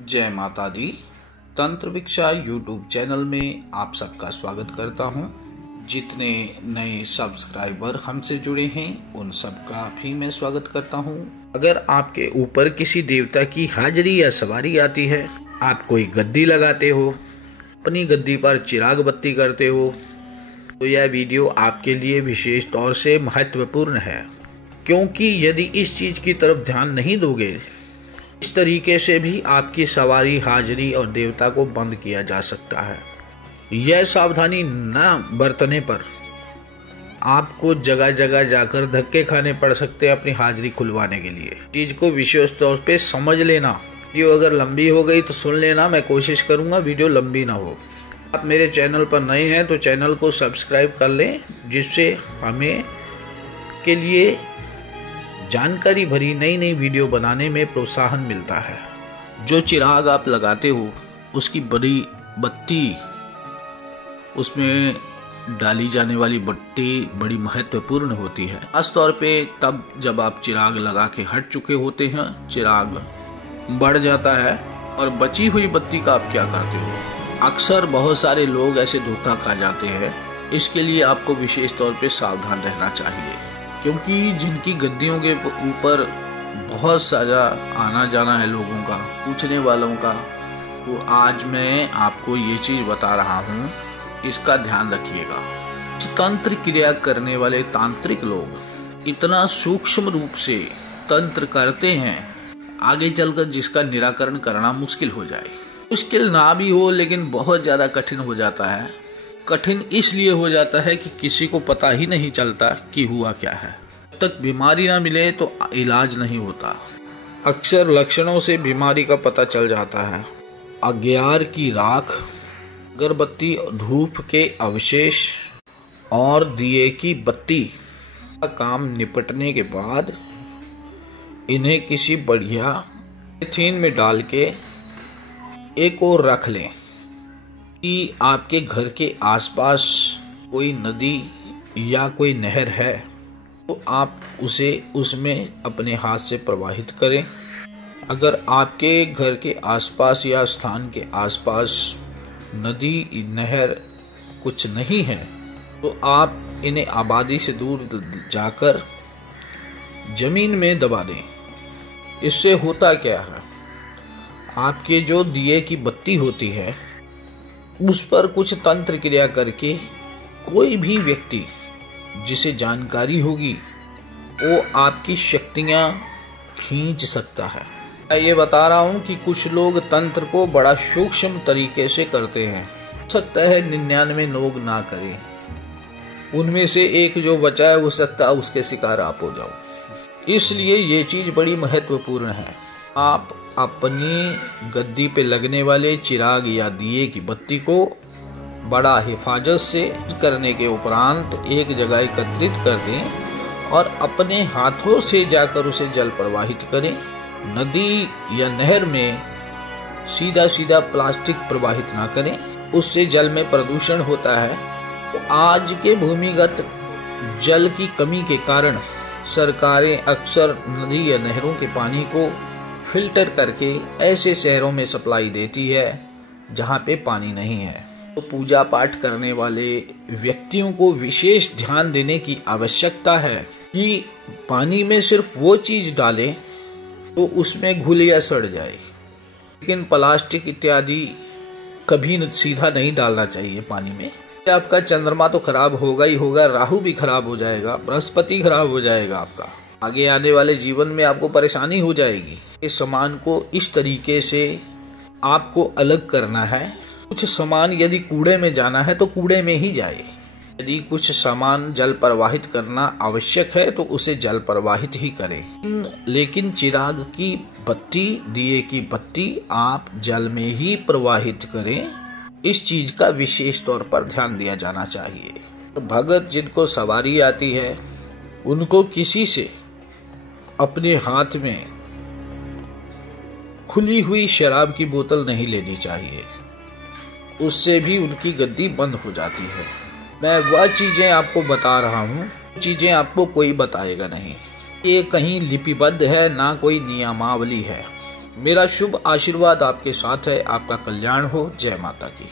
जय माता दी। तंत्र विक्षा यूट्यूब चैनल में आप सबका स्वागत करता हूं। जितने नए सब्सक्राइबर हमसे जुड़े हैं उन सबका भी मैं स्वागत करता हूं। अगर आपके ऊपर किसी देवता की हाजिरी या सवारी आती है, आप कोई गद्दी लगाते हो, अपनी गद्दी पर चिराग बत्ती करते हो, तो यह वीडियो आपके लिए विशेष तौर से महत्वपूर्ण है, क्योंकि यदि इस चीज की तरफ ध्यान नहीं दोगे, इस तरीके से भी आपकी सवारी, हाजिरी और देवता को बंद किया जा सकता है। यह सावधानी न बरतने पर आपको जगह जगह जाकर धक्के खाने पड़ सकते हैं अपनी हाजिरी खुलवाने के लिए। चीज को विशेष तौर पे समझ लेना। वीडियो अगर लंबी हो गई तो सुन लेना, मैं कोशिश करूंगा वीडियो लंबी ना हो। आप मेरे चैनल पर नए हैं तो चैनल को सब्सक्राइब कर लें, जिससे हमें के लिए जानकारी भरी नई नई वीडियो बनाने में प्रोत्साहन मिलता है। जो चिराग आप लगाते हो उसकी बड़ी बत्ती, उसमें डाली जाने वाली बत्ती बड़ी महत्वपूर्ण होती है। खास तौर पे तब जब आप चिराग लगा के हट चुके होते हैं, चिराग बढ़ जाता है और बची हुई बत्ती का आप क्या करते हो। अक्सर बहुत सारे लोग ऐसे धोखा खा जाते हैं। इसके लिए आपको विशेष तौर पे सावधान रहना चाहिए, क्योंकि जिनकी गद्दियों के ऊपर बहुत सारा आना जाना है लोगों का, पूछने वालों का, तो आज मैं आपको ये चीज बता रहा हूँ, इसका ध्यान रखिएगा। तंत्र क्रिया करने वाले तांत्रिक लोग इतना सूक्ष्म रूप से तंत्र करते हैं, आगे चलकर जिसका निराकरण करना मुश्किल हो जाए। मुश्किल ना भी हो, लेकिन बहुत ज्यादा कठिन हो जाता है। कठिन इसलिए हो जाता है कि किसी को पता ही नहीं चलता कि हुआ क्या है। जब तक बीमारी ना मिले तो इलाज नहीं होता। अक्सर लक्षणों से बीमारी का पता चल जाता है। अग्यार की राख, अगरबत्ती, धूप के अवशेष और दिए की बत्ती का काम निपटने के बाद इन्हें किसी बढ़िया पॉलीथीन में डाल के एक और रख लें कि आपके घर के आसपास कोई नदी या कोई नहर है तो आप उसे उसमें अपने हाथ से प्रवाहित करें। अगर आपके घर के आसपास या स्थान के आसपास नदी, नहर कुछ नहीं है तो आप इन्हें आबादी से दूर जाकर जमीन में दबा दें। इससे होता क्या है, आपके जो दिए की बत्ती होती है उस पर कुछ तंत्र क्रिया करके कोई भी व्यक्ति जिसे जानकारी होगी वो आपकी शक्तियां खींच सकता है। मैं ये बता रहा हूँ कि कुछ लोग तंत्र को बड़ा सूक्ष्म तरीके से करते हैं। हो सकता है 99 लोग ना करें, उनमें से एक जो बचा है हो सकता है उसके शिकार आप हो जाओ। इसलिए ये चीज बड़ी महत्वपूर्ण है। आप अपनी गद्दी पे लगने वाले चिराग या दिए की बत्ती को बड़ा हिफाजत से करने के उपरांत एक जगह एकत्रित कर दें और अपने हाथों से जाकर उसे जल प्रवाहित करें। नदी या नहर में सीधा सीधा प्लास्टिक प्रवाहित ना करें, उससे जल में प्रदूषण होता है। तो आज के भूमिगत जल की कमी के कारण सरकारें अक्सर नदी या नहरों के पानी को फिल्टर करके ऐसे शहरों में सप्लाई देती है जहाँ पे पानी नहीं है। तो पूजा पाठ करने वाले व्यक्तियों को विशेष ध्यान देने की आवश्यकता है कि पानी में सिर्फ वो चीज डालें तो उसमें घुल या सड़ जाए, लेकिन प्लास्टिक इत्यादि कभी सीधा नहीं डालना चाहिए पानी में। आपका चंद्रमा तो खराब होगा ही होगा, राहु भी खराब हो जाएगा, बृहस्पति खराब हो जाएगा, आपका आगे आने वाले जीवन में आपको परेशानी हो जाएगी। इस सामान को इस तरीके से आपको अलग करना है। कुछ सामान यदि कूड़े में जाना है तो कूड़े में ही जाए। यदि कुछ सामान जल प्रवाहित करना आवश्यक है तो उसे जल प्रवाहित ही करें, लेकिन चिराग की बत्ती, दिए की बत्ती आप जल में ही प्रवाहित करें। इस चीज का विशेष तौर पर ध्यान दिया जाना चाहिए। भगत जिनको सवारी आती है उनको किसी से अपने हाथ में खुली हुई शराब की बोतल नहीं लेनी चाहिए, उससे भी उनकी गद्दी बंद हो जाती है। मैं वह चीजें आपको बता रहा हूँ, चीजें आपको कोई बताएगा नहीं। ये कहीं लिपिबद्ध है, ना कोई नियमावली है। मेरा शुभ आशीर्वाद आपके साथ है। आपका कल्याण हो। जय माता की।